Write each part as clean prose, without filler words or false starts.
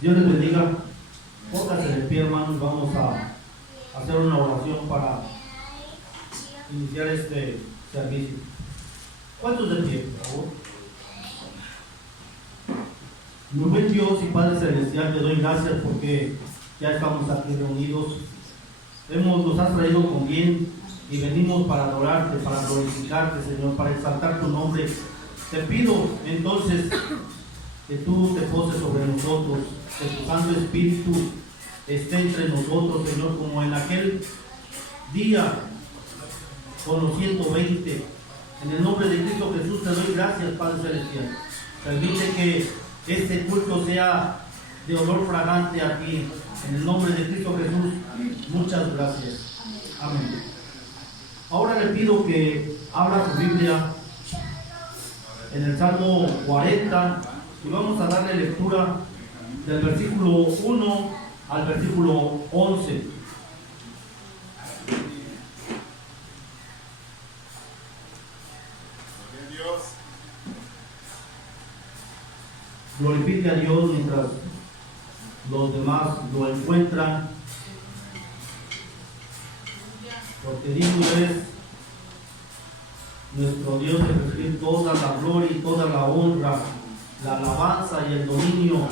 Dios les bendiga. Pónganse de pie, hermanos. Vamos a hacer una oración para iniciar este servicio. ¿Cuántos de pie, por favor? Muy buen Dios y Padre Celestial, te doy gracias porque ya estamos aquí reunidos. Nos has traído con bien y venimos para adorarte, para glorificarte, Señor, para exaltar tu nombre. Te pido entonces que tú te poses sobre nosotros, que tu Santo Espíritu esté entre nosotros, Señor, como en aquel día con los 120. En el nombre de Cristo Jesús te doy gracias, Padre Celestial. Permite que este culto sea de olor fragante a ti. En el nombre de Cristo Jesús, muchas gracias. Amén. Ahora le pido que abra su Biblia en el Salmo 40 y vamos a darle lectura del versículo 1 al versículo 11. Glorifique a Dios mientras los demás lo encuentran, porque digno es nuestro Dios de recibir toda la gloria y toda la honra, la alabanza y el dominio.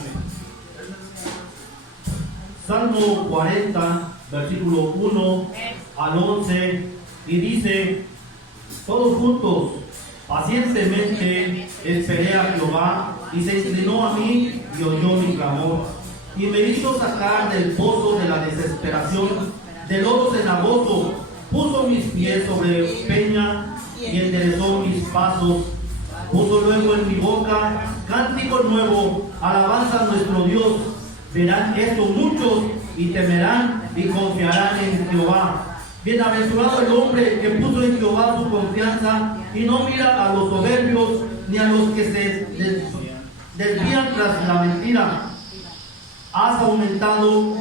Salmo 40, versículo 1 al 11, y dice: todos juntos, pacientemente esperé a Jehová, y se inclinó a mí y oyó mi clamor, y me hizo sacar del pozo de la desesperación, del lodo cenagoso. Puso mis pies sobre peña y enderezó mis pasos. Puso luego en mi boca cántico nuevo, alabanza a nuestro Dios. Verán esto muchos y temerán y confiarán en Jehová. Bienaventurado el hombre que puso en Jehová su confianza y no mira a los soberbios ni a los que se desvían tras la mentira. Has aumentado,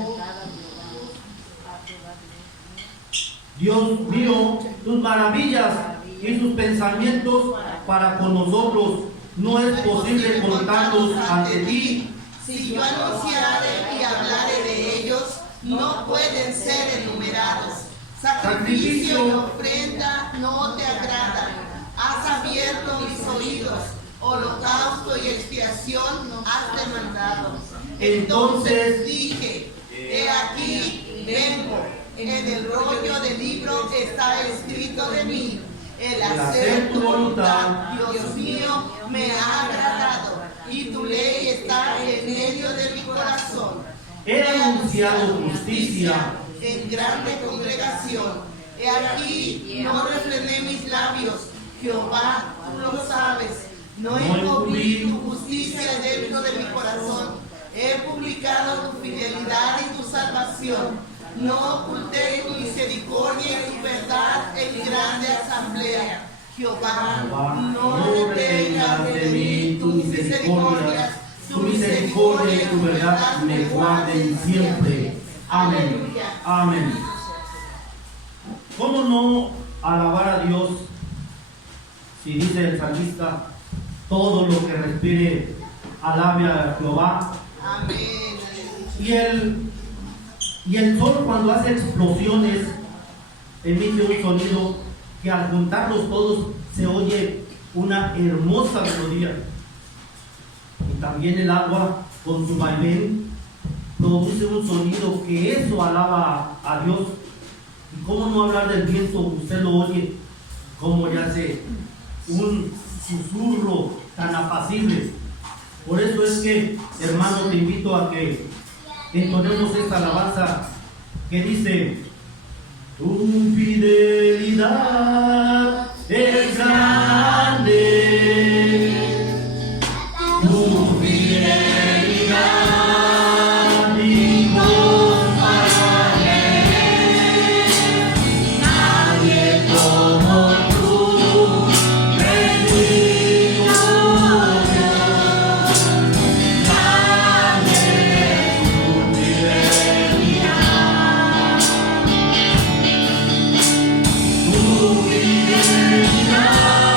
Dios mío, tus maravillas y sus pensamientos para con nosotros. No es posible contarlos ante ti. Si yo anunciare y hablare de ellos, no pueden ser enumerados. Sacrificio y ofrenda no te agradan. Has abierto mis oídos. Holocausto y expiación has demandado. Entonces dije: he aquí vengo. En el rollo del libro está escrito de mí: el hacer tu voluntad, Dios mío, me ha agradado, y tu ley está en medio de mi corazón. He anunciado justicia en grande congregación. He aquí, no refrené mis labios. Jehová, tú lo sabes. No encubrí tu justicia dentro de mi corazón. He publicado tu fidelidad y tu salvación. No oculté tu misericordia y tu verdad en grande asamblea. Jehová, no retengas de mí tus misericordias. Tu misericordia y tu verdad me guarden siempre. Amén. Amén. ¿Cómo no alabar a Dios si dice el salmista: todo lo que respire alabe a Jehová? Amén. Y el sol, cuando hace explosiones, emite un sonido que al juntarlos todos se oye una hermosa melodía. Y también el agua, con su vaivén, produce un sonido que eso alaba a Dios. Y cómo no hablar del viento, usted lo oye, como ya hace un susurro tan apacible. Por eso es que, hermano, te invito a que entonemos esta alabanza que dice: tu fidelidad es grande, tu fidelidad incomparable, nadie como tú, bendito Dios, grande tu fidelidad. Tu fidelidad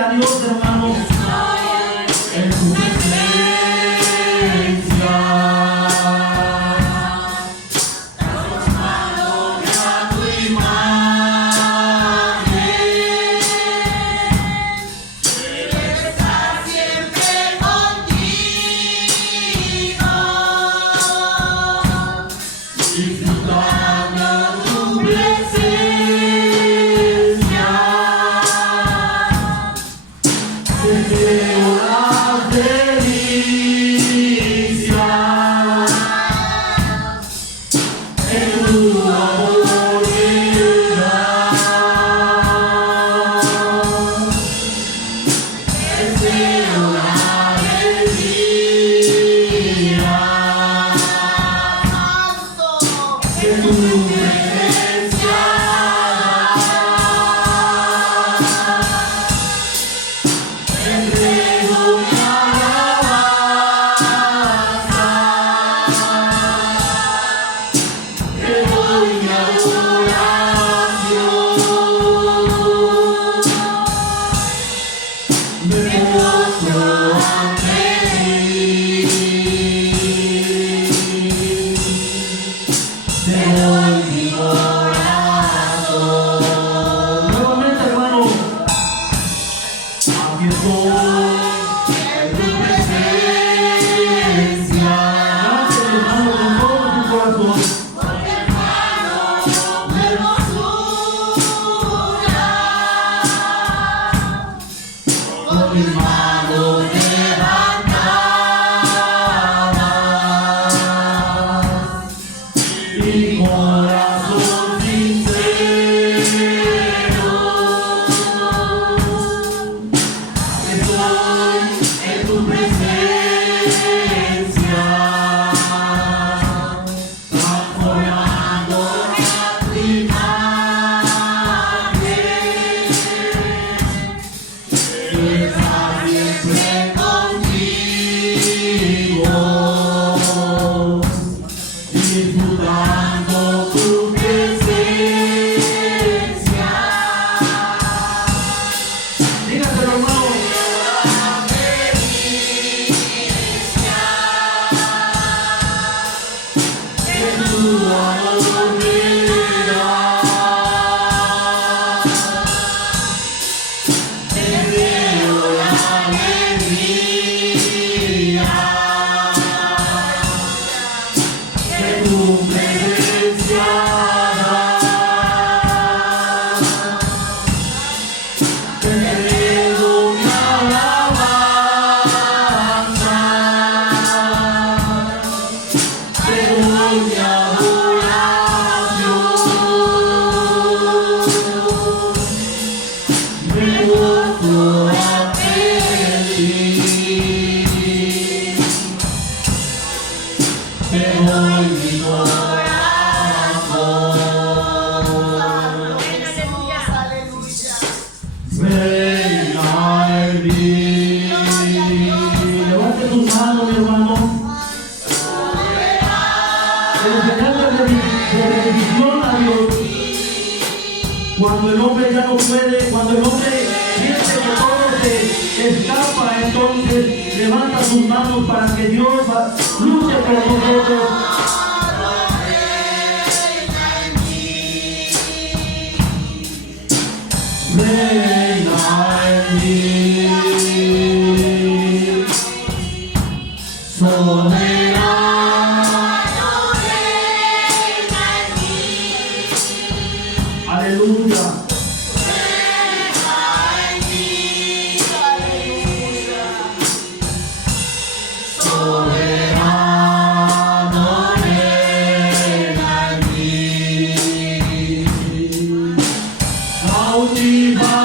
a Dios, hermanos, en su presencia. Cuando el hombre ya no puede, cuando el hombre siente que todo se escapa, entonces levanta sus manos para que Dios luche por nosotros. Reina en mí, soberano, reina en mí. Aleluya. Reina en mí, aleluya. Soberano, reina en mí. Cautiva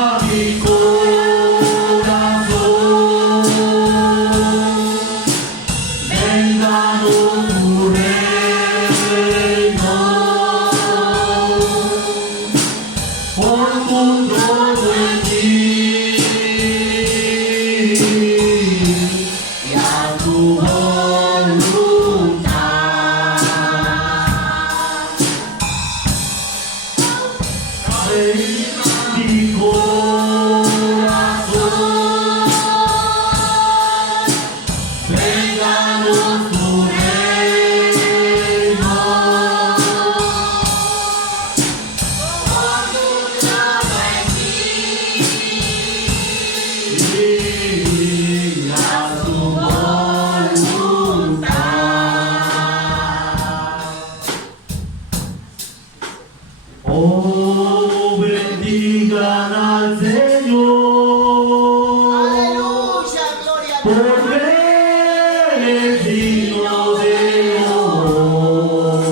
porque Él es digno de honor.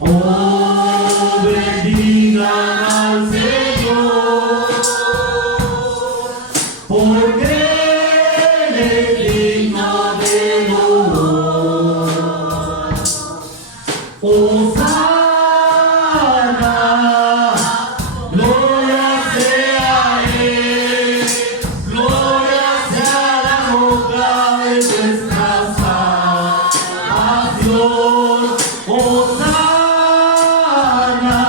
Oh, bendigan al Señor, porque Él es digno de honor. Hosana, gloria sea a Él, gloria sea la roca de nuestra salvación. Hosana,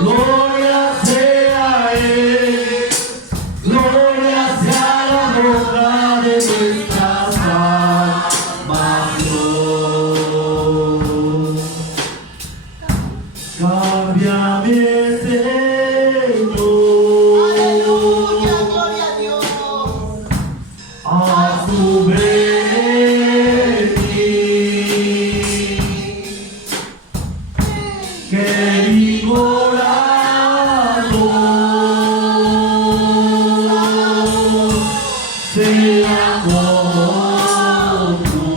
gloria sea a Él, gloria sea la roca de nuestra salvación. Cámbiame, Señor, Aleluya, gloria a Dios. a su venir, que mi corazón sea como tú.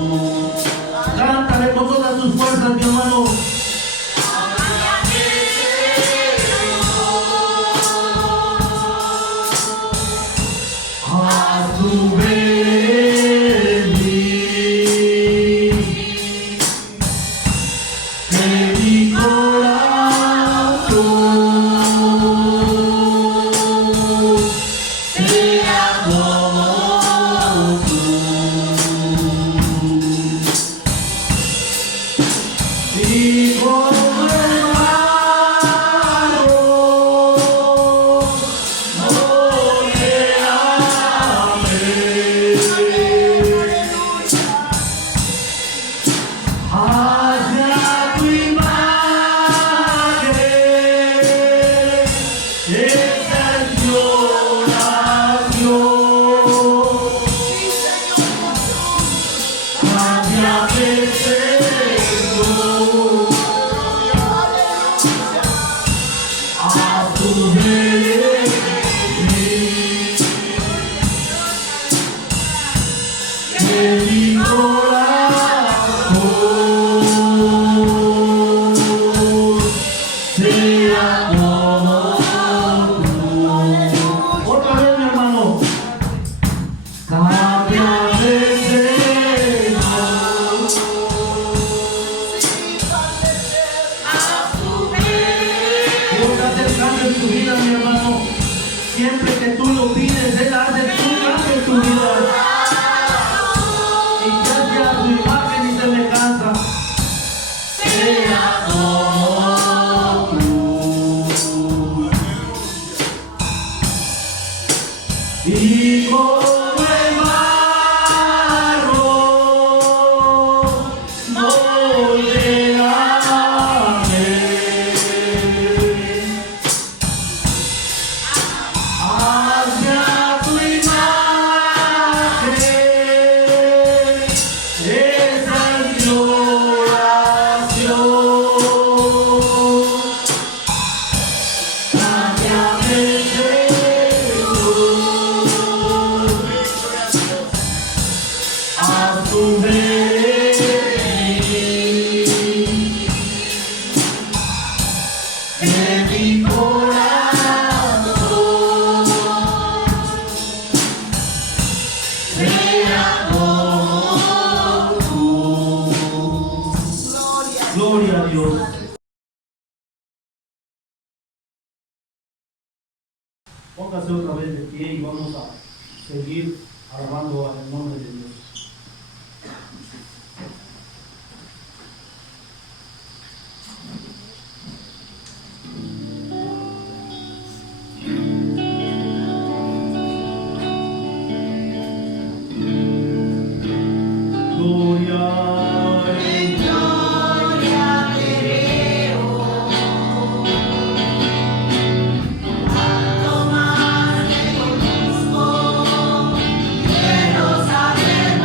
Cántale con todas tus fuerzas, mi hermano. A su venir, que mi corazón sea como tú. Y como el mar hacia tu imagen, esa es mi oración. Cámbiame, Señor, a tu venir, que mi corazón sea como tú. Otra vez, mi hermano. Cámbiame, Señor, Dios hace el cambio en tu vida, mi hermano. Siempre que tú lo pides, Él hace un cambio en tu vida. Y que sea tu imagen y semejanza sea como tú. Y como el barro moldearme hacia tu imagen, esa es mi oración. Cámbiame, Señor, a tu venir, que mi corazón sea como tú. Gloria a Dios. Póngase otra vez de pie y vamos a seguir alabando al nombre de Dios. Cuanto más te conozco, quiero saber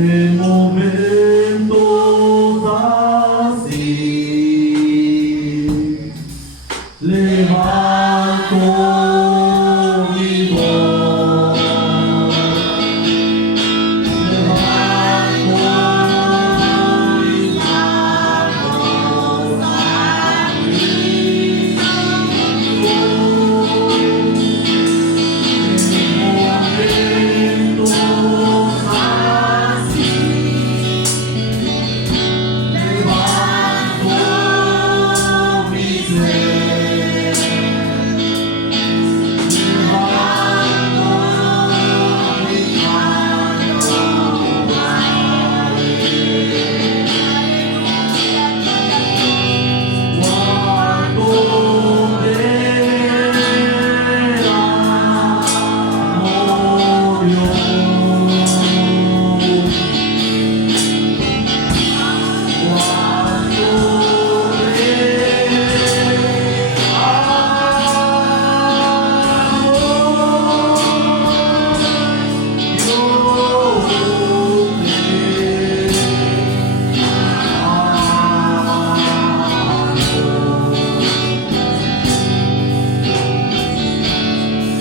En momentos así, levanto mi voz, levanto mis manos a Cristo. En momentos así, levanto mi ser, levanto mis manos a cuando verano Dios,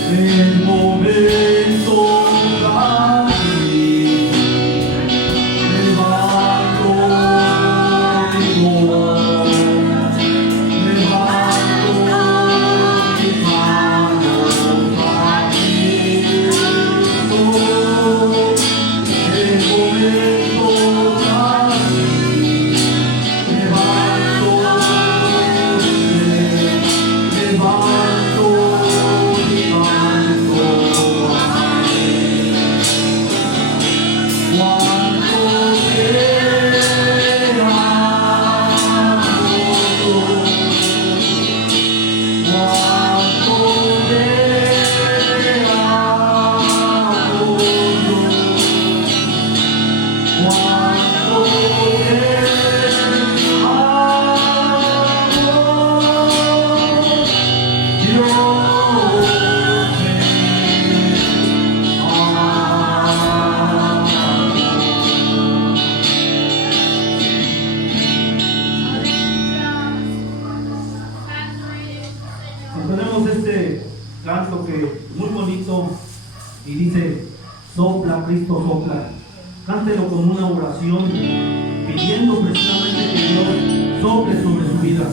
en momentos así, levanto mi voz, levanto mis manos a Cristo. En momentos así, levanto mi ser, levanto mi manto a cuando tenemos este canto que es muy bonito y dice: sopla, Cristo, sopla. Cántelo con una oración pidiendo precisamente que Dios sople sobre su vida.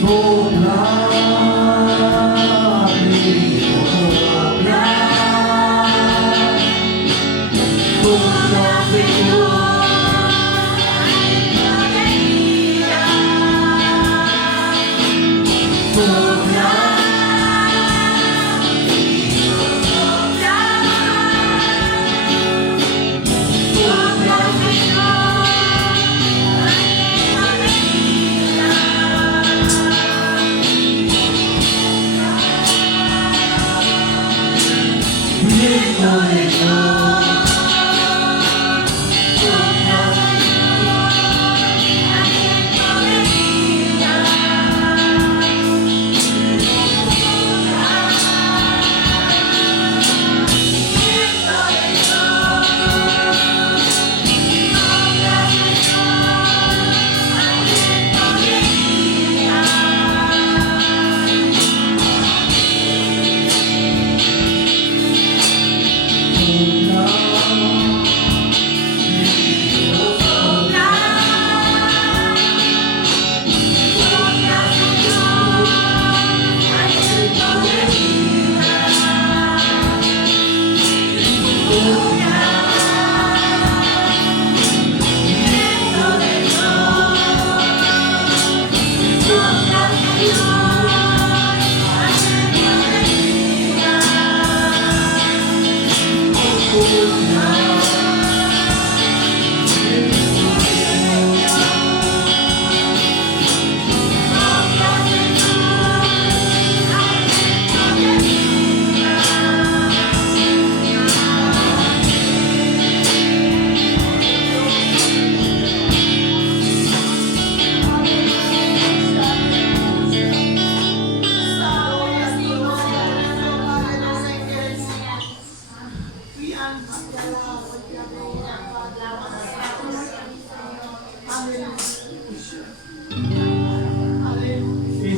Sopla, Cristo, sopla. Sopla, Señor. Sopla,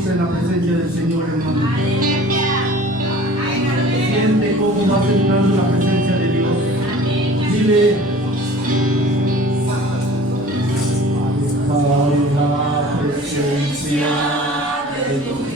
entra en la presencia del Señor, hermano. Siente cómo vas entrando en la presencia de Dios. Dile: en la presencia de Dios.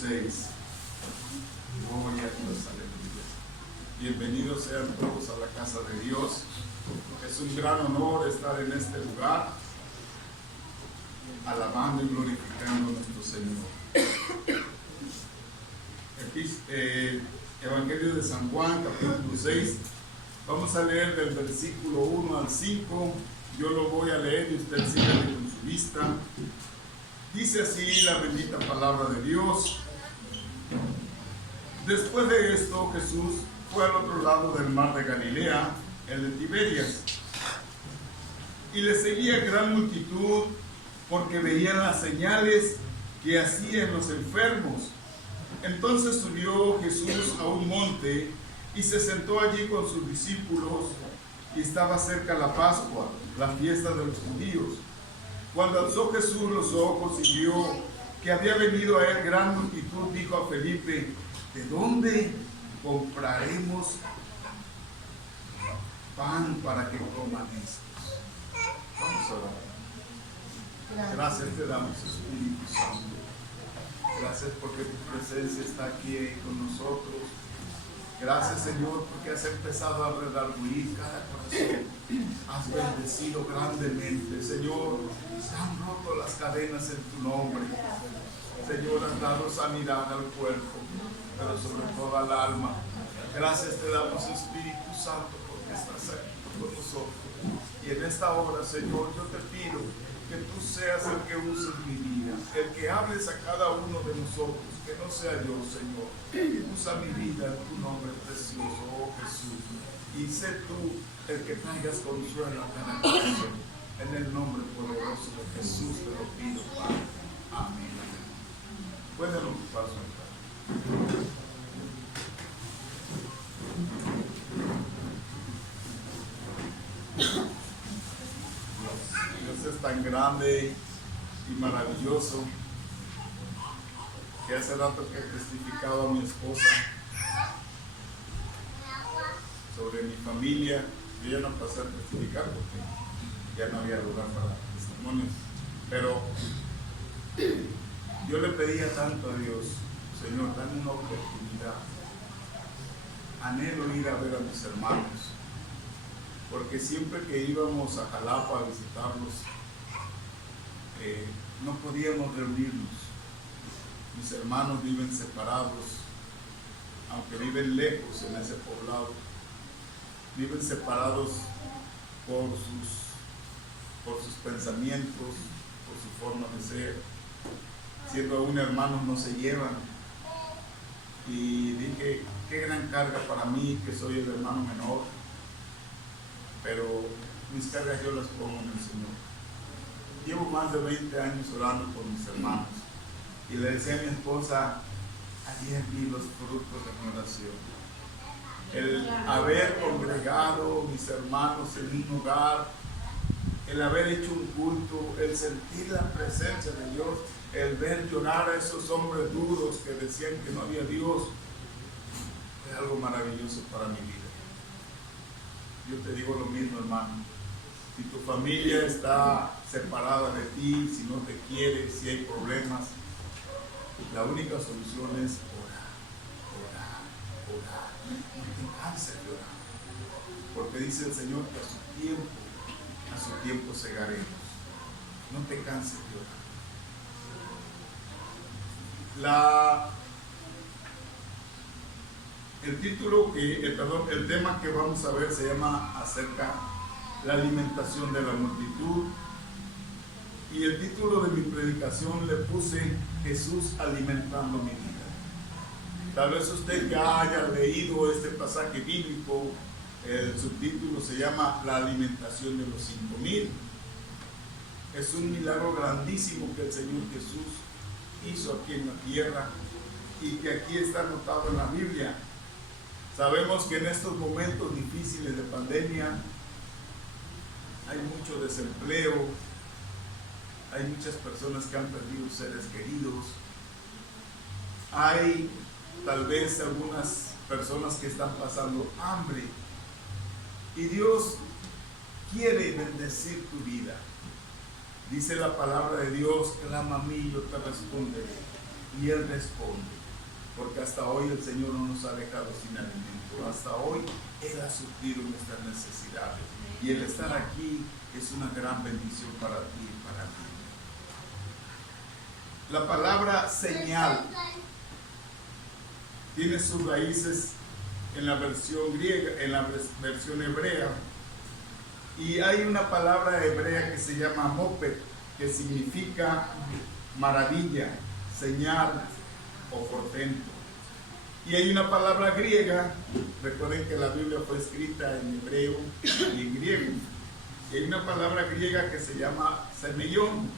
6. Gloria a Dios, aleluya. Bienvenidos sean todos a la casa de Dios. Es un gran honor estar en este lugar, alabando y glorificando a nuestro Señor. Evangelio de San Juan, capítulo 6. Vamos a leer del versículo 1 al 5. Yo lo voy a leer y usted sigue con su vista. Dice así la bendita palabra de Dios. Después de esto, Jesús fue al otro lado del mar de Galilea, el de Tiberias, y le seguía gran multitud porque veían las señales que hacían los enfermos. Entonces subió Jesús a un monte y se sentó allí con sus discípulos, y estaba cerca la Pascua, la fiesta de los judíos. Cuando alzó Jesús los ojos y vio que había venido a él gran multitud, dijo a Felipe: ¿de dónde compraremos pan para que coman estos? Vamos a orar. Gracias te damos, Espíritu Santo. Gracias porque tu presencia está aquí con nosotros. Gracias, Señor, porque has empezado a redarguir cada corazón. Has bendecido grandemente, Señor. Se han roto las cadenas en tu nombre. Señor, has dado sanidad al cuerpo, pero sobre todo al alma. Gracias te damos, Espíritu Santo, porque estás aquí con nosotros. Y en esta hora, Señor, yo te pido que tú seas el que uses mi vida, el que hables a cada uno de nosotros, que no sea yo, Señor. Usa mi vida en tu nombre precioso, oh Jesús. Y sé tú el que traigas consuelo a cada corazón. En el nombre poderoso de Jesús te lo pido, Padre. Amén. Pueden ocupar su lugar. Dios es tan grande y maravilloso que hace rato que he testificado a mi esposa sobre mi familia. Yo ya no pasé a testificar porque ya no había lugar para testimonios, pero yo le pedía tanto a Dios: Señor, dame una oportunidad. Anhelo ir a ver a mis hermanos, porque siempre que íbamos a Jalapa a visitarlos, no podíamos reunirnos. Mis hermanos viven separados, aunque viven lejos en ese poblado, viven separados por sus pensamientos, por su forma de ser. Siendo aún hermanos no se llevan. Y dije, qué gran carga para mí, que soy el hermano menor, pero mis cargas yo las pongo en el Señor. Llevo más de 20 años orando por mis hermanos, y le decía a mi esposa: ayer vi los frutos de mi oración. El haber congregado mis hermanos en un hogar, el haber hecho un culto, el sentir la presencia de Dios, el ver llorar a esos hombres duros que decían que no había Dios, es algo maravilloso para mi vida. Yo te digo lo mismo, hermano. Si tu familia está separada de ti, si no te quiere, si hay problemas, la única solución es orar, orar, orar. No te canses de orar, porque dice el Señor que a su tiempo segaremos. No te canses de orar. El tema que vamos a ver se llama acerca la alimentación de la multitud, y el título de mi predicación le puse: Jesús alimentando mi vida. Tal vez usted ya haya leído este pasaje bíblico. El subtítulo se llama la alimentación de los 5,000. Es un milagro grandísimo que el Señor Jesús hizo aquí en la tierra, y que aquí está anotado en la Biblia. Sabemos que en estos momentos difíciles de pandemia hay mucho desempleo, hay muchas personas que han perdido seres queridos, hay tal vez algunas personas que están pasando hambre, y Dios quiere bendecir tu vida. Dice la palabra de Dios: clama a mí, yo te responderé. y Él responde. Porque hasta hoy el Señor no nos ha dejado sin alimento. Hasta hoy Él ha suplido nuestras necesidades. Y el estar aquí es una gran bendición para ti y para mí. La palabra señal tiene sus raíces en la versión griega, en la versión hebrea. Y hay una palabra hebrea que se llama moped, que significa maravilla, señal o portento. Y hay una palabra griega, recuerden que la Biblia fue escrita en hebreo y en griego. Y hay una palabra griega que se llama semeion,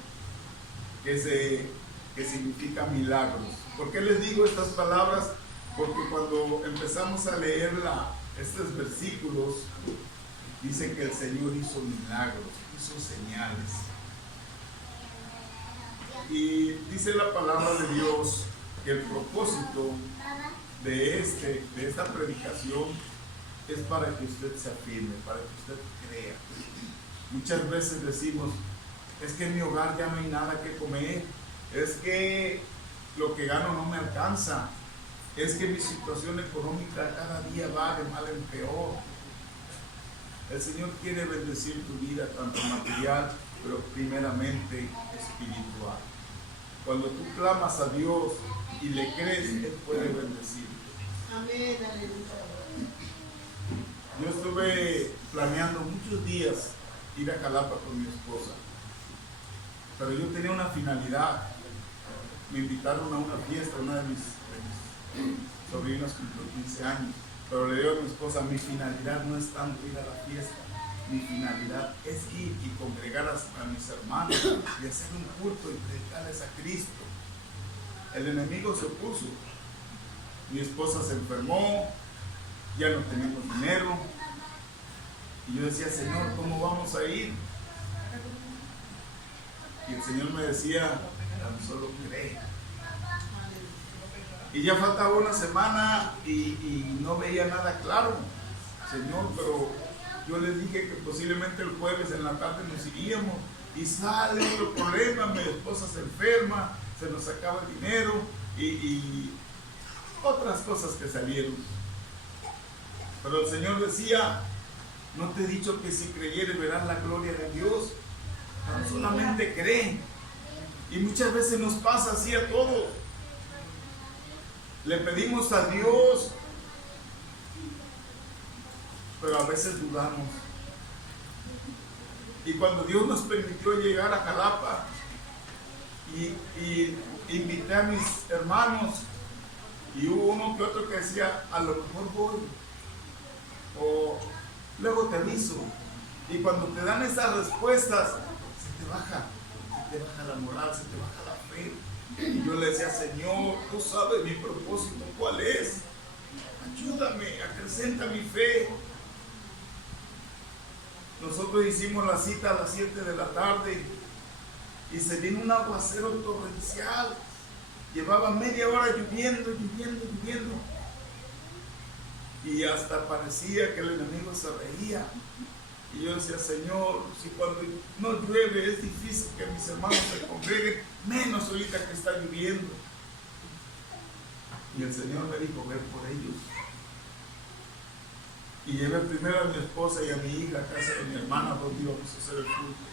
que significa milagros. ¿Por qué les digo estas palabras? Porque cuando empezamos a leer estos versículos, dice que el Señor hizo milagros, hizo señales. Y dice la palabra de Dios que el propósito de esta predicación es para que usted se afirme, para que usted crea. Muchas veces decimos, es que en mi hogar ya no hay nada que comer, es que lo que gano no me alcanza, es que mi situación económica cada día va de mal en peor. El Señor quiere bendecir tu vida, tanto material, pero primeramente espiritual. Cuando tú clamas a Dios y le crees, Él puede bendecirte. Amén, aleluya. Yo estuve planeando muchos días ir a Jalapa con mi esposa, pero yo tenía una finalidad. Me invitaron a una fiesta, una de mis sobrinos cumplió 15 años, pero le digo a mi esposa, mi finalidad no es tanto ir a la fiesta, mi finalidad es ir y congregar a mis hermanos y hacer un culto y predicarles a Cristo. El enemigo se opuso, mi esposa se enfermó, ya no teníamos dinero, y yo decía, Señor, ¿cómo vamos a ir? Y el Señor me decía, tan solo cree. Y ya faltaba una semana y no veía nada claro, Señor, pero yo les dije que posiblemente el jueves en la tarde nos iríamos y sale otro problema, mi esposa se enferma, se nos acaba el dinero y otras cosas que salieron. Pero el Señor decía, no te he dicho que si creyeres verás la gloria de Dios, tan solamente cree. Y muchas veces nos pasa así a todos. Le pedimos a Dios, pero a veces dudamos. Y cuando Dios nos permitió llegar a Jalapa y invité a mis hermanos, y hubo uno que otro que decía, a lo mejor voy, o luego te aviso. Y cuando te dan esas respuestas, se te baja la moral, se te baja la fe. Y yo le decía, Señor, tú sabes mi propósito, ¿cuál es? Ayúdame, acrecenta mi fe. Nosotros hicimos la cita a las 7 de la tarde y se vino un aguacero torrencial. Llevaba media hora lloviendo. Y hasta parecía que el enemigo se reía. Y yo decía, Señor, si cuando no llueve es difícil que mis hermanos se congreguen, menos ahorita que está lloviendo. Y el Señor me dijo, ve por ellos. Y llevé primero a mi esposa y a mi hija a casa de mi hermana, donde íbamos a hacer el culto.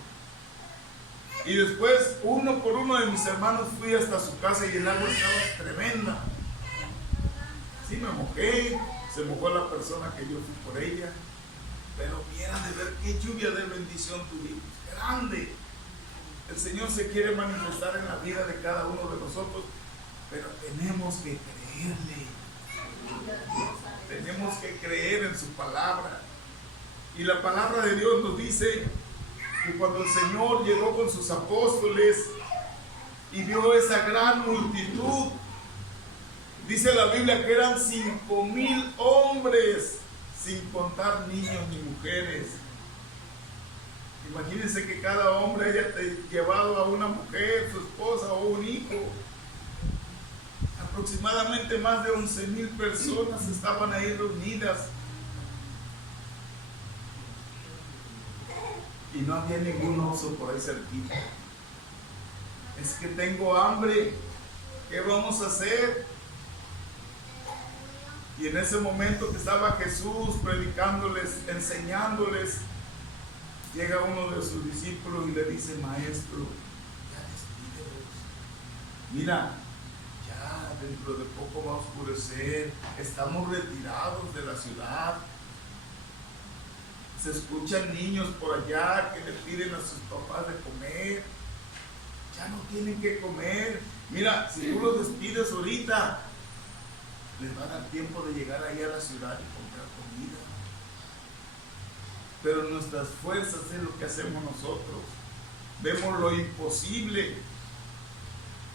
Y después, uno por uno de mis hermanos, fui hasta su casa y el agua estaba tremenda. Sí me mojé, se mojó la persona que yo fui por ella. Pero vieran de ver qué lluvia de bendición tuvimos, grande. El Señor se quiere manifestar en la vida de cada uno de nosotros, pero tenemos que creerle. Tenemos que creer en su palabra. Y la palabra de Dios nos dice que cuando el Señor llegó con sus apóstoles y vio esa gran multitud, dice la Biblia que eran 5,000 hombres, sin contar niños ni mujeres. Imagínense que cada hombre haya llevado a una mujer, su esposa o un hijo. Aproximadamente más de 11,000 personas estaban ahí reunidas. Y no había ningún oso por ahí cerquita. Es que tengo hambre. ¿qué vamos a hacer? Y en ese momento que estaba Jesús predicándoles, enseñándoles, llega uno de sus discípulos y le dice: maestro, ya despídelos. Mira, ya dentro de poco va a oscurecer, estamos retirados de la ciudad. Se escuchan niños por allá que le piden a sus papás de comer. Ya no tienen que comer. Mira, si tú los despides ahorita, les va a dar tiempo de llegar ahí a la ciudad y comprar comida. Pero nuestras fuerzas es lo que hacemos nosotros. Vemos lo imposible.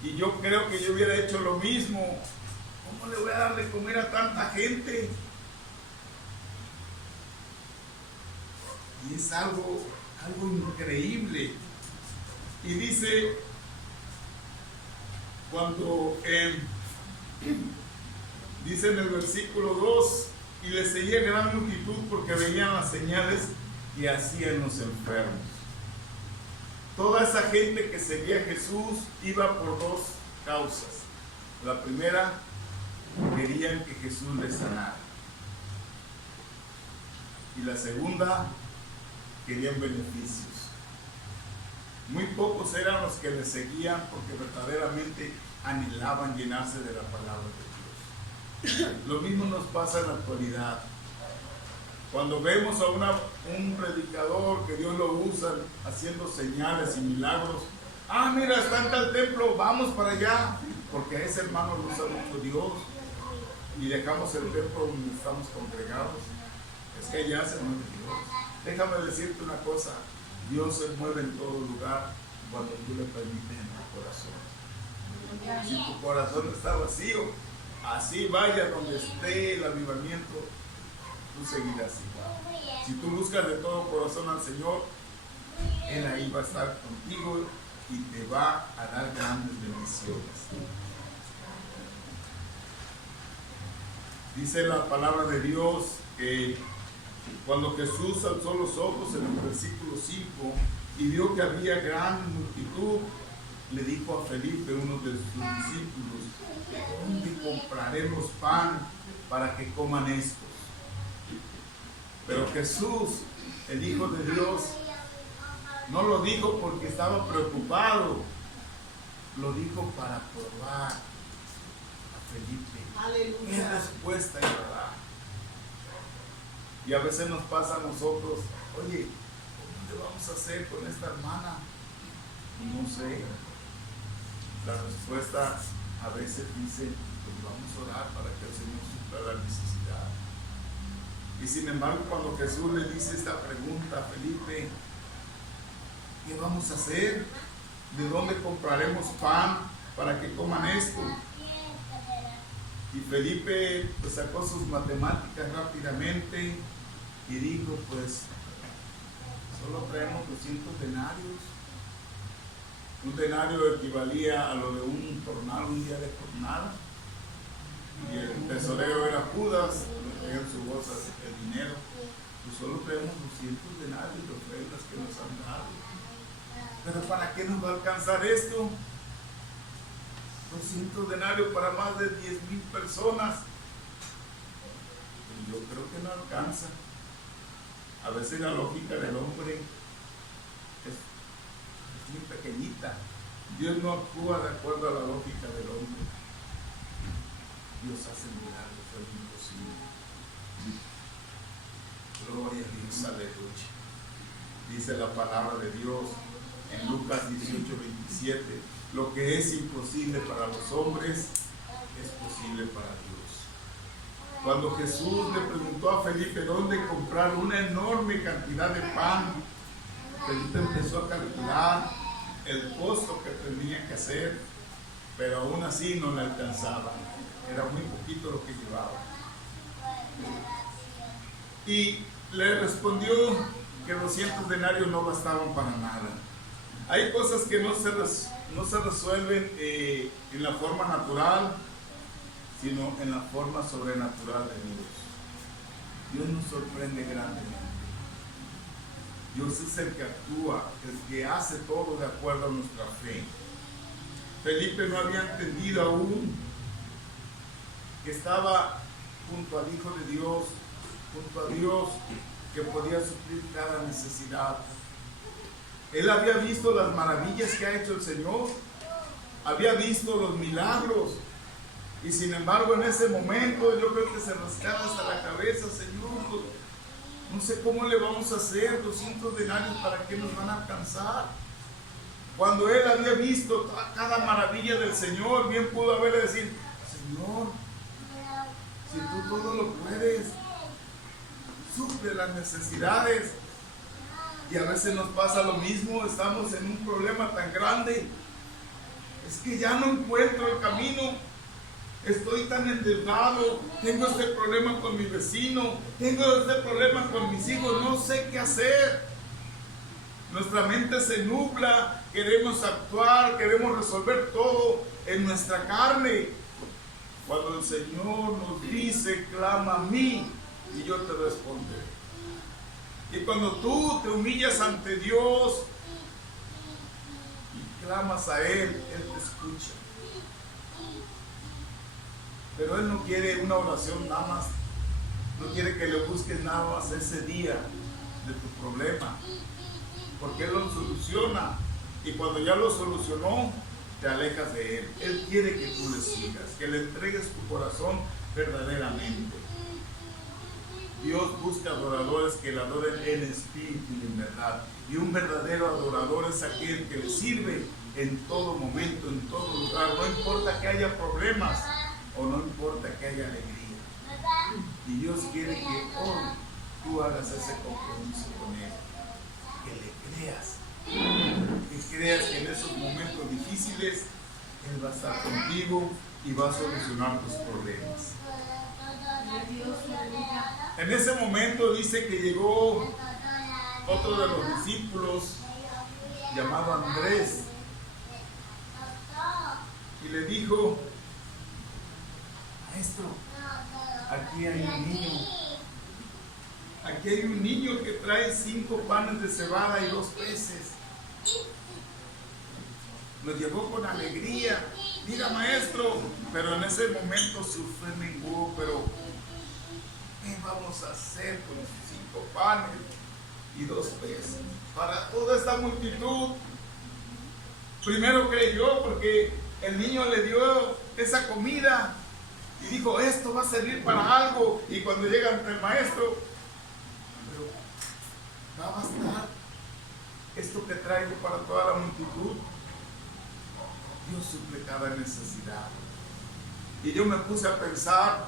Y yo creo que yo hubiera hecho lo mismo. ¿Cómo le voy a dar de comer a tanta gente? Y es algo increíble. Y dice, cuando dice en el versículo 2, y le seguía gran multitud porque veían las señales que hacían los enfermos. Toda esa gente que seguía a Jesús iba por dos causas. La primera, querían que Jesús les sanara. Y la segunda, querían beneficios. Muy pocos eran los que le seguían porque verdaderamente anhelaban llenarse de la palabra de Dios. Lo mismo nos pasa en la actualidad. Cuando vemos a un predicador que Dios lo usa haciendo señales y milagros, mira, está en tal templo, vamos para allá, porque a ese hermano lo usa mucho Dios, y dejamos el templo donde estamos congregados. Es que allá se mueve Dios. Déjame decirte una cosa, Dios se mueve en todo lugar cuando tú le permites en tu corazón. Si tu corazón está vacío, así vaya donde esté el avivamiento, tú seguirás igual. Si tú buscas de todo corazón al Señor, Él ahí va a estar contigo y te va a dar grandes bendiciones. Dice la palabra de Dios que cuando Jesús alzó los ojos en el versículo 5 y vio que había gran multitud, le dijo a Felipe, uno de sus discípulos: ¿dónde compraremos pan para que coman estos? Pero Jesús, el Hijo de Dios, no lo dijo porque estaba preocupado, lo dijo para probar a Felipe. Aleluya. ¿Qué respuesta iba a dar? Y a veces nos pasa a nosotros: oye, ¿qué vamos a hacer con esta hermana? No sé. La respuesta a veces dice: pues vamos a orar para que el Señor supla la necesidad. Y sin embargo, cuando Jesús le dice esta pregunta a Felipe: ¿qué vamos a hacer? ¿De dónde compraremos pan para que coman esto? Y Felipe pues sacó sus matemáticas rápidamente y dijo: pues solo traemos 200 denarios. Un denario equivalía a lo de un jornal, un día de jornada. Y el tesorero era Judas, le traía en su bolsa el dinero. Pues solo traemos 200 denarios, los reglas que nos han dado. Pero ¿para qué nos va a alcanzar esto? 200 denarios para más de 10,000 personas. Pues yo creo que no alcanza. A veces la lógica del hombre es muy pequeñita. Dios no actúa de acuerdo a la lógica del hombre. Dios hace milagros, es imposible. Gloria a Dios, aleluya. Dice la palabra de Dios en Lucas 18:27: lo que es imposible para los hombres es posible para Dios. Cuando Jesús le preguntó a Felipe dónde comprar una enorme cantidad de pan, Felipe empezó a calcular el costo que tenía que hacer, pero aún así no le alcanzaba. Era muy poquito lo que llevaba. Y le respondió que 200 denarios no bastaban para nada. Hay cosas que no se resuelven en la forma natural, sino en la forma sobrenatural de Dios. Dios nos sorprende grandemente. Dios es el que actúa, el que hace todo de acuerdo a nuestra fe. Felipe no había entendido aún que estaba junto al Hijo de Dios, junto a Dios, que podía suplir cada necesidad. Él había visto las maravillas que ha hecho el Señor, había visto los milagros, y sin embargo en ese momento yo creo que se rascaba hasta la cabeza: Señor, no sé cómo le vamos a hacer, 200 denarios, ¿para qué nos van a alcanzar? Cuando él había visto cada maravilla del Señor, bien pudo haberle decir: Señor, si tú todo lo puedes, suple las necesidades. Y a veces nos pasa lo mismo, estamos en un problema tan grande, es que ya no encuentro el camino, estoy tan endeudado, tengo este problema con mi vecino, tengo este problema con mis hijos, no sé qué hacer. Nuestra mente se nubla, queremos actuar, queremos resolver todo en nuestra carne, cuando el Señor nos dice: clama a mí y yo te responderé. Y cuando tú te humillas ante Dios y clamas a Él, Él te escucha. Pero Él no quiere una oración nada más, no quiere que le busques nada más ese día de tu problema, porque Él lo soluciona, y cuando ya lo solucionó, te alejas de Él. Él quiere que tú le sigas, que le entregues tu corazón verdaderamente. Dios busca adoradores que le adoren en espíritu y en verdad. Y un verdadero adorador es aquel que le sirve en todo momento, en todo lugar. No importa que haya problemas o no importa que haya alegría. Y Dios quiere que hoy tú hagas ese compromiso con Él. Que le creas. Que creas que en esos momentos difíciles Él va a estar contigo y va a solucionar tus problemas. En ese momento dice que llegó otro de los discípulos llamado Andrés y le dijo: Maestro, aquí hay un niño que trae 5 panes de cebada y 2 peces. Nos llevó con alegría. Mira, maestro, pero en ese momento su fe menguó. Pero ¿qué vamos a hacer con esos 5 panes y 2 peces para toda esta multitud? Primero creyó porque el niño le dio esa comida y dijo: esto va a servir para algo. Y cuando llega ante el maestro: pero ¿va a bastar esto que traigo para toda la multitud? Dios suple cada necesidad. Y yo me puse a pensar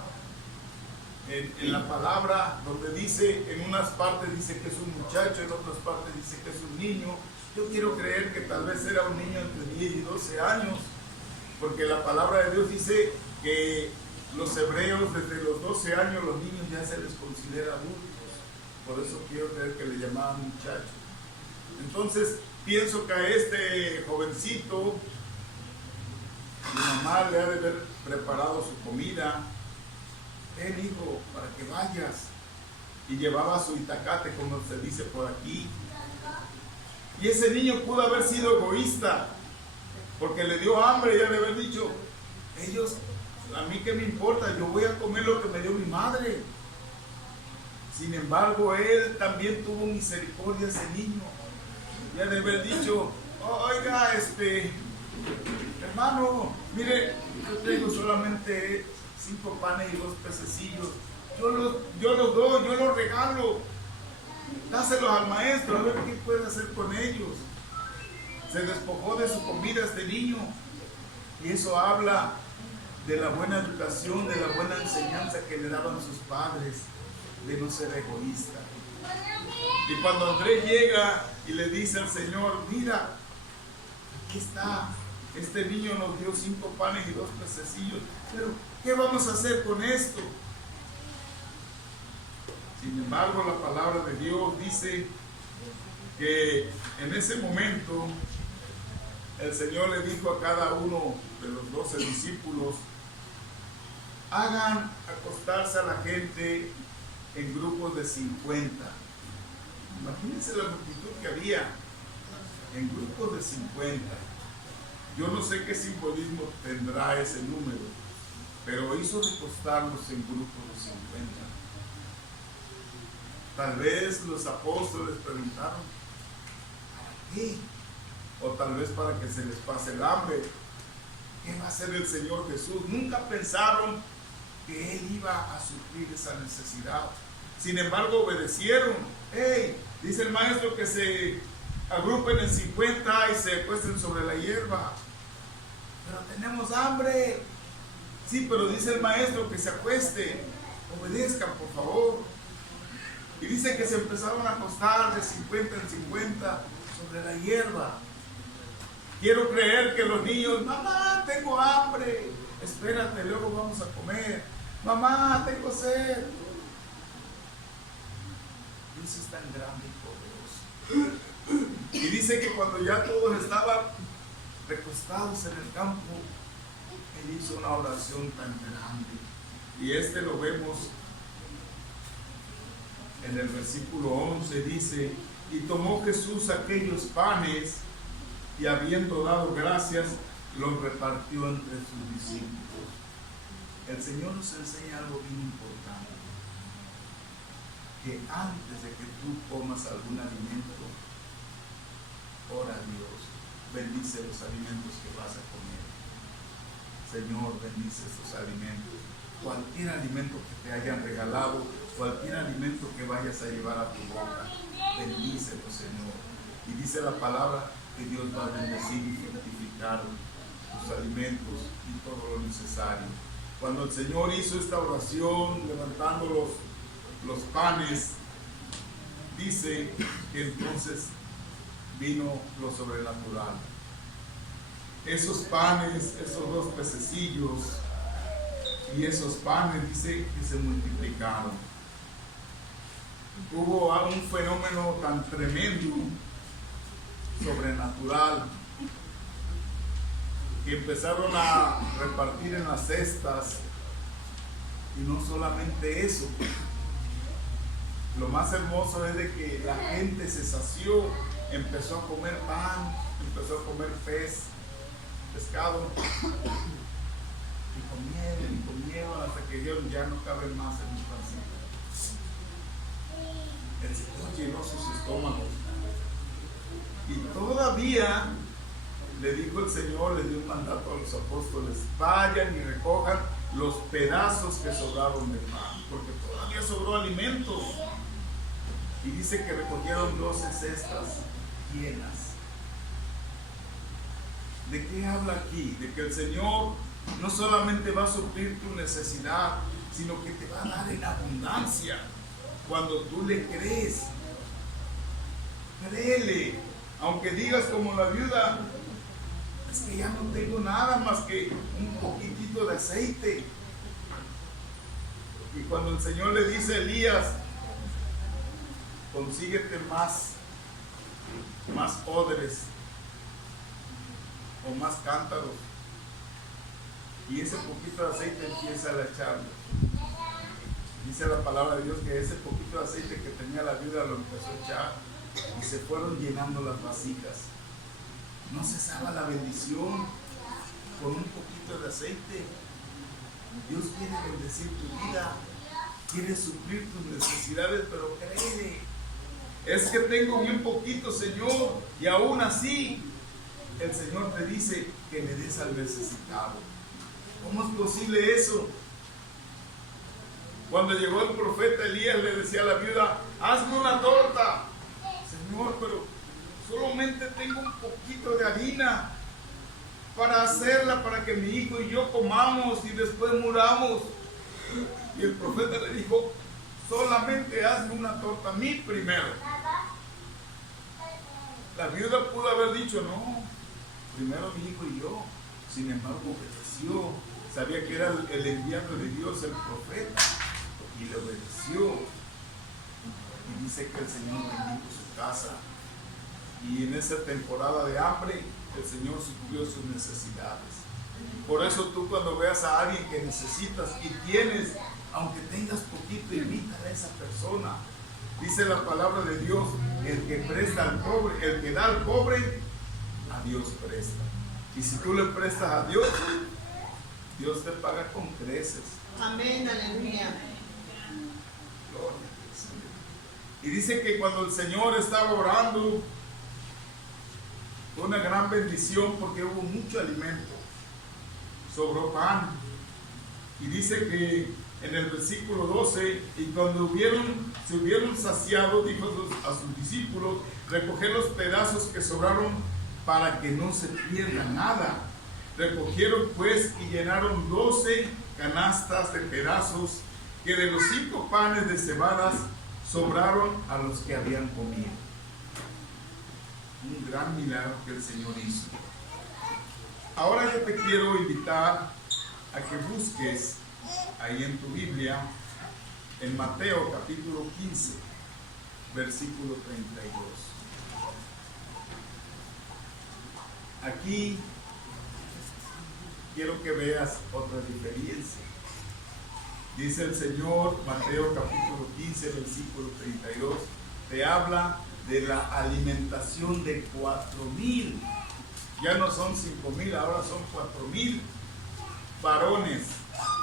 en la palabra, donde dice, en unas partes dice que es un muchacho, en otras partes dice que es un niño. Yo quiero creer que tal vez era un niño entre 10 y 12 años, porque la palabra de Dios dice que los hebreos desde los 12 años los niños ya se les considera adultos. Por eso quiero creer que le llamaban muchacho. Entonces pienso que a este jovencito mi mamá le ha de haber preparado su comida. Hijo, para que vayas. Y llevaba su itacate, como se dice por aquí. Y ese niño pudo haber sido egoísta, porque le dio hambre y ya le haber dicho: ellos, a mí qué me importa, yo voy a comer lo que me dio mi madre. Sin embargo, él también tuvo misericordia a ese niño. Ya de haber dicho: oiga, hermano, mire, yo tengo solamente 5 panes y 2 pececillos. Yo los doy, yo los regalo. Dáselos al maestro, a ver qué puede hacer con ellos. Se despojó de su comida este niño. Y eso habla de la buena educación, de la buena enseñanza que le daban sus padres, de no ser egoísta. Y cuando Andrés llega y le dice al Señor: mira, aquí está, este niño nos dio 5 panes y 2 pececillos, pero ¿qué vamos a hacer con esto? Sin embargo, la palabra de Dios dice que en ese momento el Señor le dijo a cada uno de los 12 discípulos: hagan acostarse a la gente en grupos de 50. Imagínense la multitud que había, en grupos de 50. Yo no sé qué simbolismo tendrá ese número, pero hizo recostarlos en grupos de 50. Tal vez los apóstoles preguntaron, ¿para qué? O tal vez para que se les pase el hambre. ¿Qué va a hacer el Señor Jesús? Nunca pensaron que Él iba a suplir esa necesidad. Sin embargo, obedecieron. Hey, dice el maestro que se agrupen en 50 y se acuesten sobre la hierba. Pero tenemos hambre. Sí, pero dice el maestro que se acuesten. Obedezcan, por favor. Y dice que se empezaron a acostar de 50 en 50 sobre la hierba. Quiero creer que los niños, mamá, tengo hambre. Espérate, luego vamos a comer. Mamá, tengo sed. Dios es tan grande y poderoso. Y dice que cuando ya todos estaban recostados en el campo, Él hizo una oración tan grande. Y lo vemos en el versículo 11, dice, y tomó Jesús aquellos panes y habiendo dado gracias, los repartió entre sus discípulos. El Señor nos enseña algo bien importante, que antes de que tú comas algún alimento, ora a Dios, bendice los alimentos que vas a comer. Señor, bendice estos alimentos. Cualquier alimento que te hayan regalado, cualquier alimento que vayas a llevar a tu boca, bendícelo, Señor. Y dice la palabra que Dios va a bendecir y fructificar tus alimentos y todo lo necesario. Cuando el Señor hizo esta oración, levantando los panes, dice que entonces vino lo sobrenatural. Esos panes, esos 2 pececillos y esos panes, dice que se multiplicaron. Hubo un fenómeno tan tremendo, sobrenatural, que empezaron a repartir en las cestas. Y no solamente eso, lo más hermoso es de que la gente se sació, empezó a comer pan, empezó a comer pescado, y comieron hasta que dijeron, ya no cabe más en mi pancita. El Señor llenó sus estómagos. Y todavía le dijo el Señor, le dio un mandato a los apóstoles, vayan y recojan los pedazos que sobraron de pan, porque todavía sobró alimento. Y dice que recogieron 12 cestas llenas. ¿De qué habla aquí? De que el Señor no solamente va a suplir tu necesidad, sino que te va a dar en abundancia cuando tú le crees. Créele, aunque digas como la viuda, es que ya no tengo nada más que un poquitito de aceite. Y cuando el Señor le dice a Elías, consíguete más odres o más cántaros, y ese poquito de aceite empieza a echarlo. Dice la palabra de Dios que ese poquito de aceite que tenía la viuda lo empezó a echar y se fueron llenando las vasijas. No cesaba la bendición con un poquito de aceite. Dios quiere bendecir tu vida, quiere suplir tus necesidades, pero créeme, es que tengo bien poquito, Señor, y aún así el Señor te dice que le des al necesitado. ¿Cómo es posible eso? Cuando llegó el profeta Elías, le decía a la viuda, hazme una torta. Señor, pero solamente tengo un poquito de harina para hacerla, para que mi hijo y yo comamos y después muramos. Y el profeta le dijo, solamente hazme una torta a mí primero. La viuda pudo haber dicho, no, primero mi hijo y yo. Sin embargo, obedeció. Sabía que era el enviado de Dios, el profeta, y le obedeció. Y dice que el Señor bendijo su casa. Y en esa temporada de hambre, el Señor suplió sus necesidades. Por eso tú, cuando veas a alguien que necesitas y tienes, aunque tengas poquito, invita a esa persona. Dice la palabra de Dios, el que presta al pobre, el que da al pobre, a Dios presta. Y si tú le prestas a Dios, Dios te paga con creces. Amén, aleluya. Gloria a Dios. Y dice que cuando el Señor estaba orando, fue una gran bendición porque hubo mucho alimento, sobró pan. Y dice que en el versículo 12, y cuando se hubieron saciado, dijo a sus discípulos, recoger los pedazos que sobraron para que no se pierda nada. Recogieron pues y llenaron 12 canastas de pedazos que de los 5 panes de cebadas sobraron a los que habían comido. Un gran milagro que el Señor hizo. Ahora yo te quiero invitar a que busques ahí en tu Biblia, en Mateo capítulo 15, versículo 32. Aquí quiero que veas otra diferencia. Dice el Señor, Mateo capítulo 15, versículo 32, te habla de la alimentación de 4,000. Ya no son 5,000, ahora son 4,000 varones,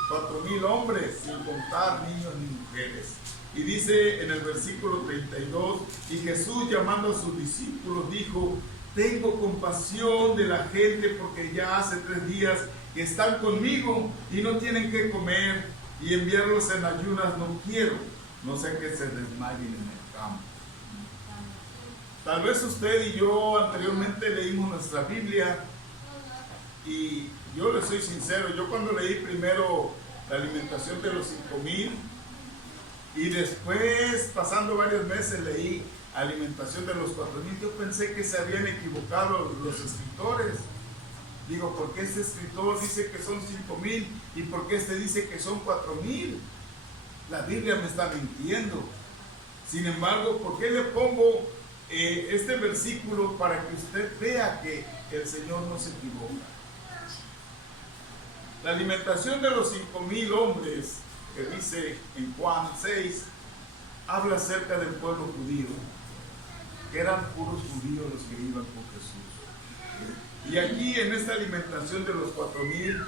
4,000 hombres, sin contar niños ni mujeres. Y dice en el versículo 32, y Jesús llamando a sus discípulos dijo, tengo compasión de la gente porque ya hace 3 días que están conmigo y no tienen que comer, y enviarlos en ayunas no quiero, no sé que se desmayen en el campo. Tal vez usted y yo anteriormente leímos nuestra Biblia y yo le soy sincero, yo cuando leí primero la alimentación de los 5,000 y después pasando varios meses leí alimentación de los 4,000, yo pensé que se habían equivocado los escritores. Digo, ¿por qué este escritor dice que son 5,000 y por qué este dice que son 4,000? La Biblia me está mintiendo. Sin embargo, ¿por qué le pongo este versículo? Para que usted vea que el Señor no se equivoca. La alimentación de los 5,000 hombres, que dice en Juan 6, habla acerca del pueblo judío, que eran puros judíos los que iban con Jesús. Y aquí en esta alimentación de los 4,000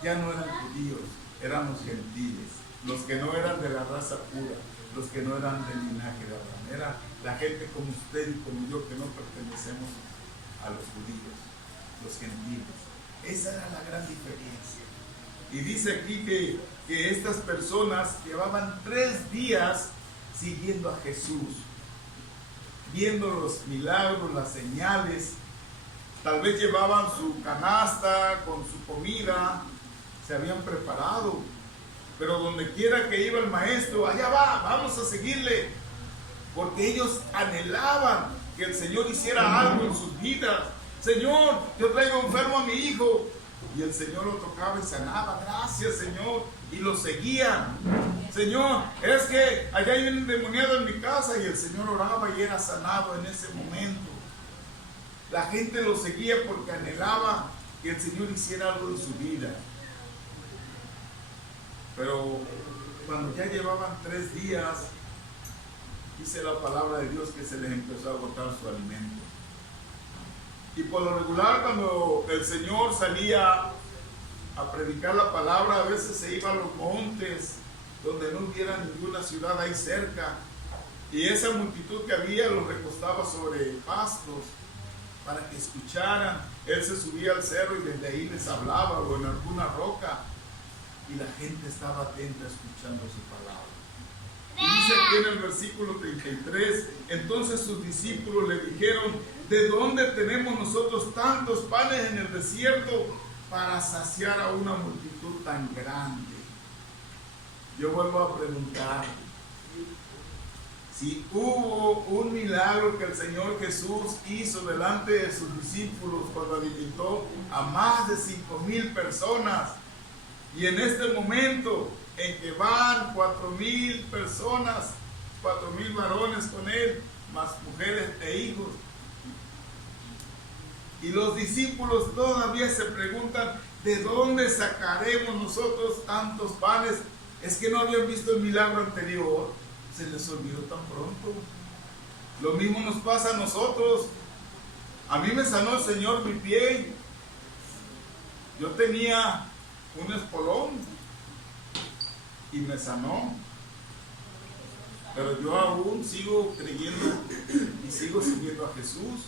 ya no eran judíos, eran los gentiles, los que no eran de la raza pura, los que no eran del linaje de Abraham. Era la gente como usted y como yo que no pertenecemos a los judíos, los gentiles. Esa era la gran diferencia. Y dice aquí que estas personas llevaban 3 días siguiendo a Jesús, viendo los milagros, las señales. Tal vez llevaban su canasta con su comida, se habían preparado, pero donde quiera que iba el maestro, allá va, vamos a seguirle, porque ellos anhelaban que el Señor hiciera algo en sus vidas. Señor, yo traigo enfermo a mi hijo, y el Señor lo tocaba y sanaba. Gracias, Señor, y lo seguían. Señor, es que allá hay un endemoniado en mi casa, y el Señor oraba y era sanado en ese momento. La gente lo seguía porque anhelaba que el Señor hiciera algo en su vida. Pero cuando ya llevaban 3 días, dice la palabra de Dios que se les empezó a agotar su alimento. Y por lo regular, cuando el Señor salía a predicar la palabra, a veces se iba a los montes donde no hubiera ninguna ciudad ahí cerca, y esa multitud que había los recostaba sobre pastos para que escucharan. Él se subía al cerro y desde ahí les hablaba, o en alguna roca, y la gente estaba atenta escuchando su palabra. Y dice aquí en el versículo 33, entonces sus discípulos le dijeron, ¿de dónde tenemos nosotros tantos panes en el desierto para saciar a una multitud tan grande? Yo vuelvo a preguntar, si hubo un milagro que el Señor Jesús hizo delante de sus discípulos cuando alimentó a más de 5,000 personas, y en este momento en que van 4,000 personas, 4,000 varones con él, más mujeres e hijos, y los discípulos todavía se preguntan, ¿de dónde sacaremos nosotros tantos panes? Es que no habían visto el milagro anterior, se les olvidó tan pronto. Lo mismo nos pasa a nosotros. A mí me sanó el Señor mi pie, Yo tenía un espolón y me sanó, pero yo aún sigo creyendo y sigo siguiendo a Jesús.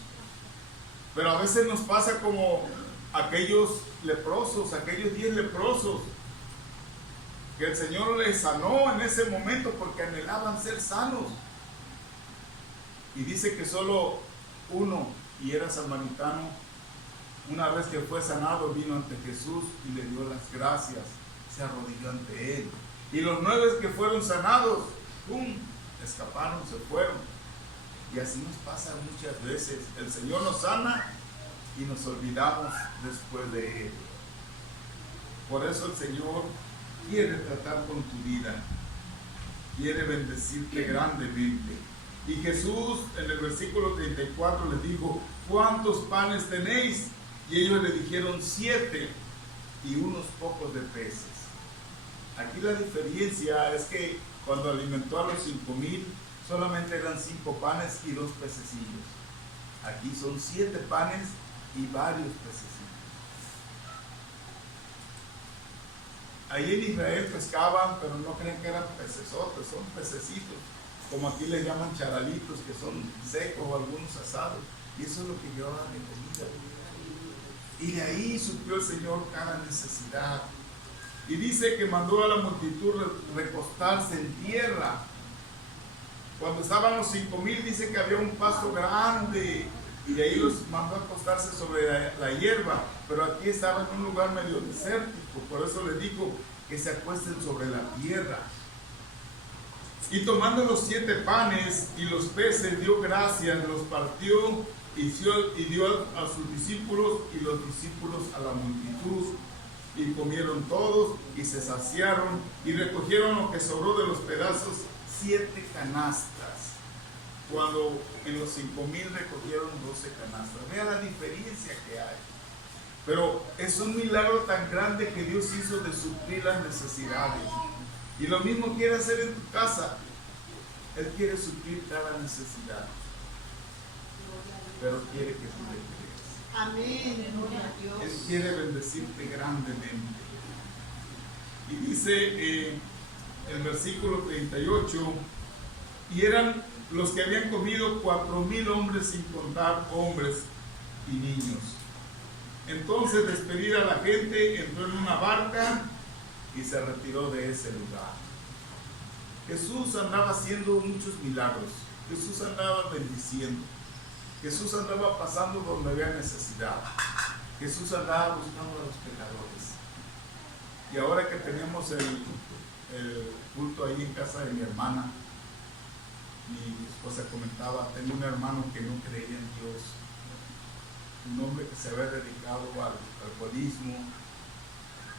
Pero a veces nos pasa como aquellos leprosos, aquellos 10 leprosos, que el Señor les sanó en ese momento porque anhelaban ser sanos. Y dice que solo uno, y era samaritano, una vez que fue sanado, vino ante Jesús y le dio las gracias, se arrodilló ante él. Y los 9 que fueron sanados, ¡pum!, escaparon, se fueron. Y así nos pasa muchas veces. El Señor nos sana y nos olvidamos después de Él. Por eso el Señor quiere tratar con tu vida, quiere bendecirte grandemente. Y Jesús en el versículo 34 les dijo: ¿cuántos panes tenéis? Y ellos le dijeron 7 y unos pocos de peces. Aquí la diferencia es que cuando alimentó a los 5,000 solamente eran 5 panes y 2 pececillos. Aquí son 7 panes y varios pececillos. Ahí en Israel pescaban, pero no creen que eran pecesotes, son pececitos, como aquí les llaman charalitos, que son secos o algunos asados, y eso es lo que llevaban de comida. Y de ahí suplió el Señor cada necesidad. Y dice que mandó a la multitud recostarse en tierra. Cuando estaban los 5,000, dice que había un pasto grande, y de ahí los mandó a acostarse sobre la hierba, pero aquí estaban en un lugar medio desértico, por eso les dijo que se acuesten sobre la tierra. Y tomando los 7 panes y los peces, dio gracias, los partió y dio a sus discípulos, y los discípulos a la multitud. Y comieron todos y se saciaron, y recogieron lo que sobró de los pedazos, 7 canastas, cuando en los 5,000 recogieron 12 canastas. Vea la diferencia que hay. Pero es un milagro tan grande que Dios hizo de suplir las necesidades. Y lo mismo quiere hacer en tu casa. Él quiere suplir cada necesidad, pero quiere que tú le creas. Amén, gloria a Dios. Él quiere bendecirte grandemente. Y dice el versículo 38, y eran los que habían comido 4,000 hombres, sin contar hombres y niños. Entonces, despedida la gente, entró en una barca y se retiró de ese lugar. Jesús andaba haciendo muchos milagros. Jesús andaba bendiciendo. Jesús andaba pasando donde había necesidad. Jesús andaba buscando a los pecadores. Y ahora que tenemos el culto ahí en casa de mi hermana, mi esposa comentaba: tengo un hermano que no creía en Dios, un hombre que se había dedicado al alcoholismo,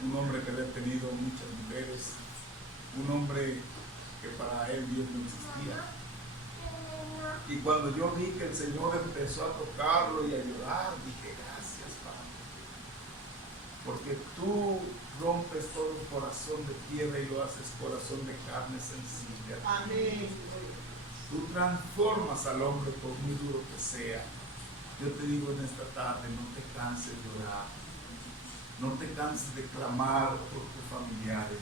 un hombre que había tenido muchas mujeres, un hombre que para él Dios no existía. Y cuando yo vi que el Señor empezó a tocarlo y a llorar, dije: gracias, Padre, porque tú rompes todo un corazón de piedra y lo haces corazón de carne sencilla. Amén. Tú transformas al hombre por muy duro que sea. Yo te digo en esta tarde: no te canses de orar, no te canses de clamar por tus familiares.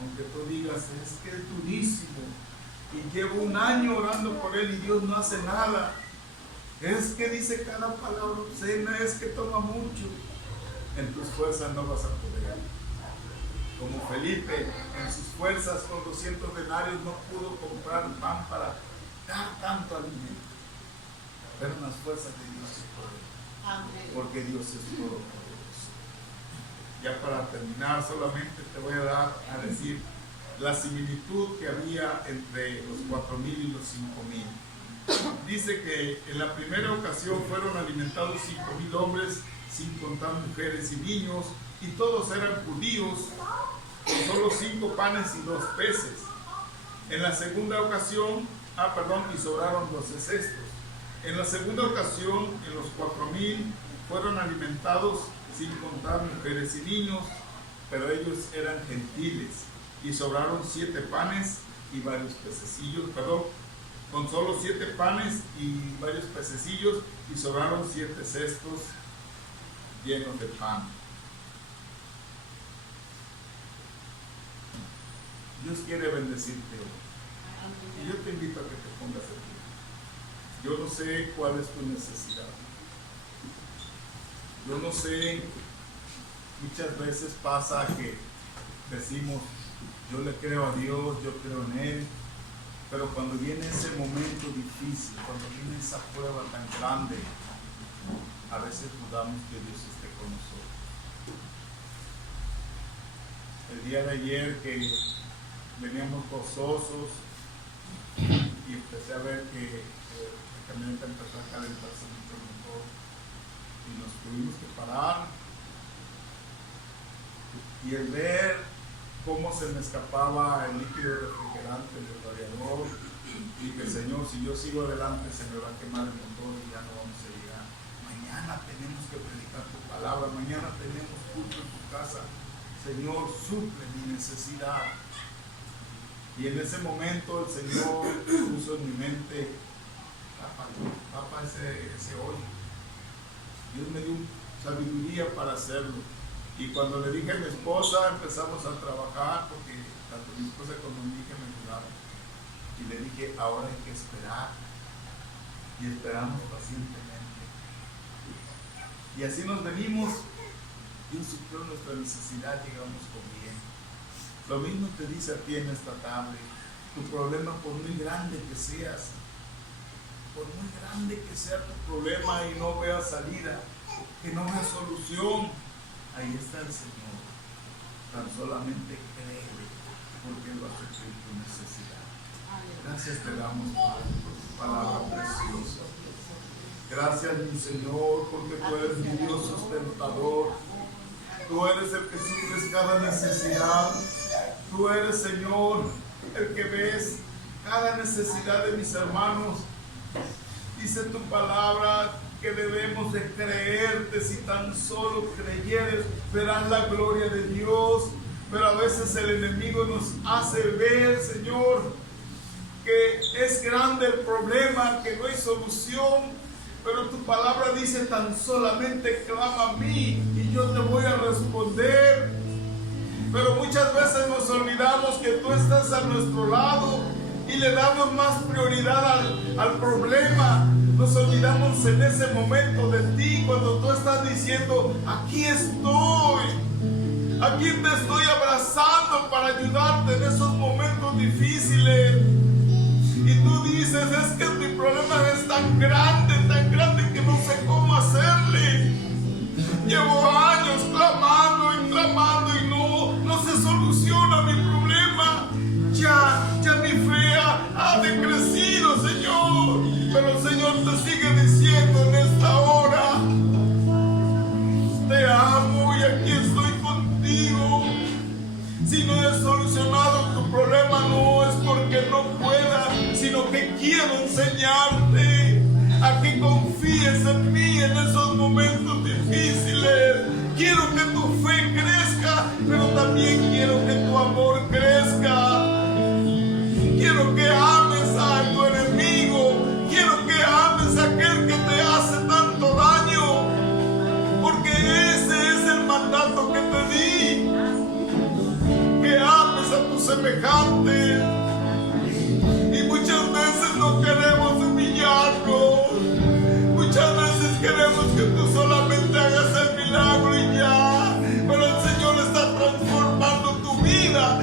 Aunque tú digas: es que es durísimo y llevo un año orando por él y Dios no hace nada, es que dice cada palabra obscena, es que toma mucho. En tus fuerzas no vas a poder. Como Felipe, en sus fuerzas con 200 denarios no pudo comprar pan para dar tanto alimento, pero en las fuerzas de Dios se puede. Amén. Porque Dios es todopoderoso. Ya para terminar, solamente te voy a decir la similitud que había entre los 4,000 y los 5,000. Dice que en la primera ocasión fueron alimentados 5,000 hombres, sin contar mujeres y niños, y todos eran judíos, con solo 5 panes y 2 peces. En la segunda ocasión, y sobraron 12 cestos. En la segunda ocasión, en los 4,000 fueron alimentados sin contar mujeres y niños, pero ellos eran gentiles, y sobraron 7 panes y varios pececillos, con solo 7 panes y varios pececillos, y sobraron 7 cestos llenos de pan. Dios quiere bendecirte hoy. Y yo te invito a que te pongas de pie. Yo no sé cuál es tu necesidad. Yo no sé, muchas veces pasa que decimos, yo le creo a Dios, yo creo en Él, pero cuando viene ese momento difícil, cuando viene esa prueba tan grande, a veces dudamos que Dios esté con nosotros. El día de ayer que veníamos gozosos y empecé a ver que la camioneta empezó a calentarse mucho el motor y nos tuvimos que parar, y el ver cómo se me escapaba el líquido refrigerante del radiador, y que Señor, si yo sigo adelante se me va a quemar el motor y ya no vamos a llegar. Mañana tenemos que predicar tu palabra, mañana tenemos culto en tu casa. Señor, suple mi necesidad. Y en ese momento el Señor puso en mi mente, tapa ese hoyo. Dios me dio sabiduría para hacerlo. Y cuando le dije a mi esposa, empezamos a trabajar, porque tanto mi esposa como mi hija me ayudaron. Y le dije, ahora hay que esperar. Y esperamos pacientemente. Y así nos venimos. Dios suplió nuestra necesidad, llegamos con bien. Lo mismo te dice a ti en esta tarde. Tu problema, por muy grande que seas, por muy grande que sea tu problema y no veas salida, que no veas solución, ahí está el Señor. Tan solamente créele, porque Él va a suplir tu necesidad. Gracias te damos, Padre, por tu palabra preciosa. Gracias, mi Señor, porque tú eres mi Dios sustentador. Tú eres el que suples cada necesidad. Tú eres, Señor, el que ves cada necesidad de mis hermanos. Dice tu palabra que debemos de creerte. Si tan solo creyeres, verás la gloria de Dios. Pero a veces el enemigo nos hace ver, Señor, que es grande el problema, que no hay solución. Pero tu palabra dice, tan solamente clama a mí y yo te voy a responder. Pero muchas veces nos olvidamos que tú estás a nuestro lado y le damos más prioridad al problema. Nos olvidamos en ese momento de ti, cuando tú estás diciendo, aquí estoy, aquí te estoy abrazando para ayudarte en esos momentos difíciles. Y tú dices, es que mi problema es tan grande que no sé cómo hacerle. Llevo años clamando y no se soluciona mi problema. Ya mi fe ha decrecido, Señor. Pero el Señor te sigue diciendo en esta hora, te amo y aquí estoy contigo. Si no he solucionado tu problema, no es porque no pueda, sino que quiero enseñarte a que confíes en mí en esos momentos difíciles. Quiero que tu fe crezca, pero también quiero que tu amor crezca. Quiero que ames a tu enemigo. Quiero que ames a aquel que te hace tanto daño, porque ese es el mandato que te di. Que ames a tus semejantes. Y muchas veces no queremos humillarnos. Muchas veces queremos que tú solamente hagas el milagro y ya. Pero el Señor está transformando tu vida.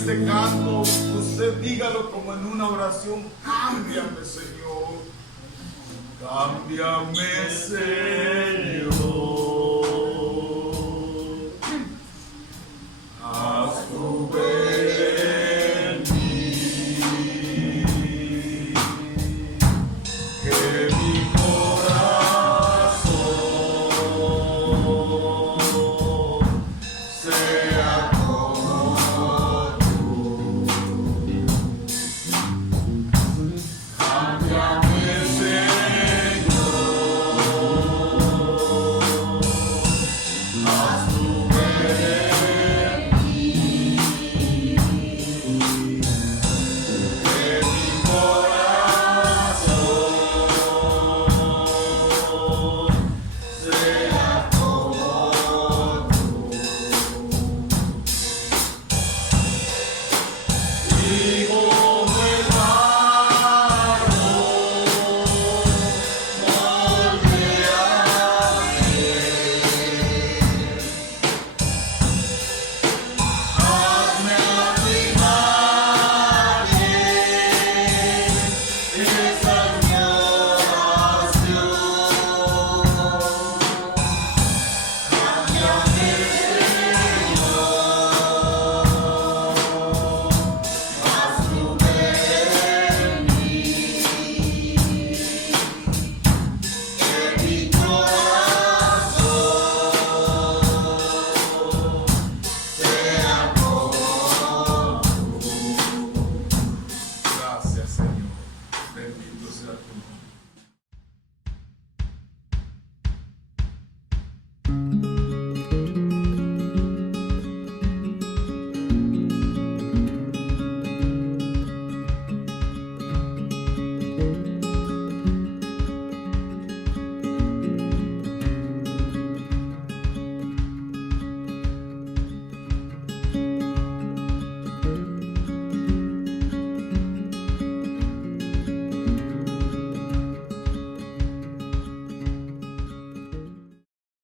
este canto, usted dígalo como en una oración: cámbiame, Señor. Cámbiame, Señor.